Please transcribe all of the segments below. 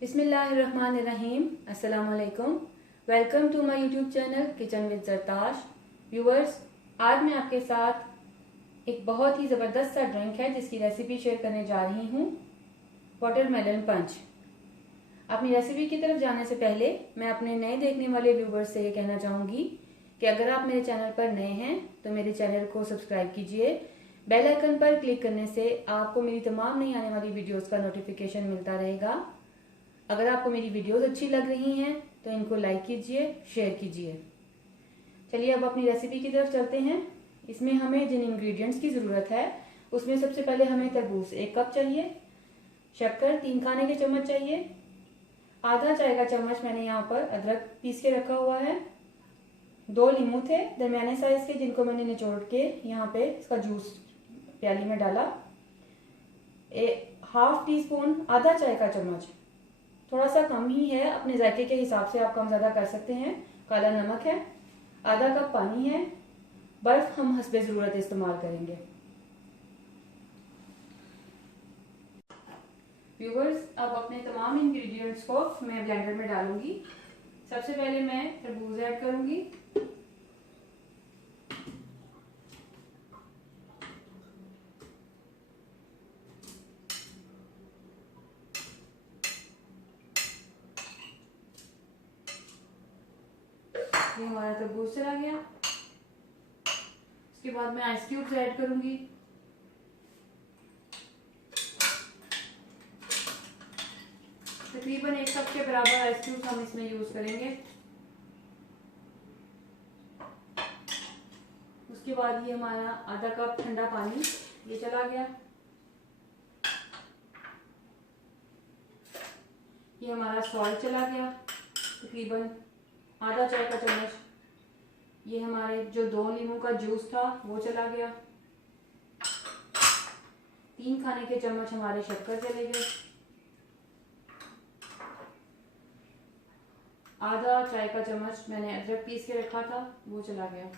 बिस्मिल्लाहिर्रहमानिर्रहीम। अस्सलाम वालेकुम। Welcome to my YouTube channel kitchen with Zartash. Viewers, आज मैं आपके साथ एक बहुत ही ज़बरदस्त सा ड्रिंक है जिसकी रेसिपी शेयर करने जा रही हूँ, वाटरमेलन पंच। अपनी रेसिपी की तरफ जाने से पहले मैं अपने नए देखने वाले व्यूवर्स से ये कहना चाहूँगी कि अगर आप मेरे चैनल पर नए हैं तो मेरे चैनल को सब्सक्राइब कीजिए। बेल आइकन पर क्लिक करने से आपको मेरी तमाम नई आने वाली वीडियोस का नोटिफिकेशन मिलता रहेगा। अगर आपको मेरी वीडियोस अच्छी लग रही हैं तो इनको लाइक कीजिए, शेयर कीजिए। चलिए अब अपनी रेसिपी की तरफ चलते हैं। इसमें हमें जिन इंग्रेडिएंट्स की ज़रूरत है उसमें सबसे पहले हमें तरबूज 1 कप चाहिए, शक्कर 3 खाने के चम्मच चाहिए, आधा चाय का चम्मच मैंने यहाँ पर अदरक पीस के रखा हुआ है, 2 नींबू थे दरमियाने साइज के जिनको मैंने निचोड़ के यहाँ पे इसका जूस प्याली में डाला, हाफ टी स्पून आधा चाय का चम्मच, थोड़ा सा कम ही है, अपने जायके के हिसाब से आप कम ज़्यादा कर सकते हैं, काला नमक है, आधा कप पानी है, बर्फ हम हस्बे ज़रूरत इस्तेमाल करेंगे। व्यूवर्स, अब अपने तमाम इंग्रेडिएंट्स को मैं ब्लेंडर में डालूंगी। सबसे पहले मैं तरबूज ऐड करूंगी, ये हमारा तरबूज चला गया। उसके बाद मैं आइस क्यूब्स ऐड करूंगी, तकरीबन 1 कप के बराबर आइस क्यूब्स हम इसमें यूज करेंगे। उसके बाद ये हमारा आधा कप ठंडा पानी ये चला गया। ये हमारा सॉल्ट चला गया, तकरीबन आधा चाय का चम्मच। ये हमारे जो 2 नींबू का जूस था वो चला गया। 3 खाने के चम्मच हमारे शक्कर चले गए। आधा चाय का चम्मच मैंने अदरक पीस के रखा था वो चला गया।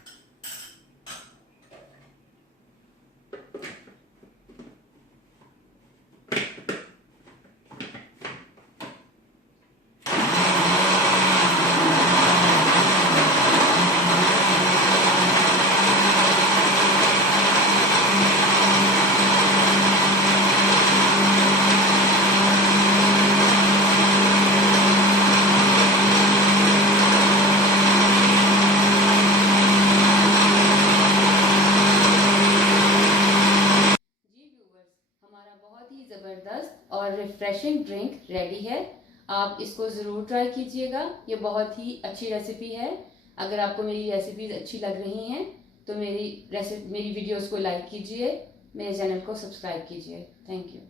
बहुत ही ज़बरदस्त और रिफ्रेशिंग ड्रिंक रेडी है। आप इसको ज़रूर ट्राई कीजिएगा, ये बहुत ही अच्छी रेसिपी है। अगर आपको मेरी रेसिपीज अच्छी लग रही हैं तो मेरी वीडियोस को लाइक कीजिए, मेरे चैनल को सब्सक्राइब कीजिए। Thank you.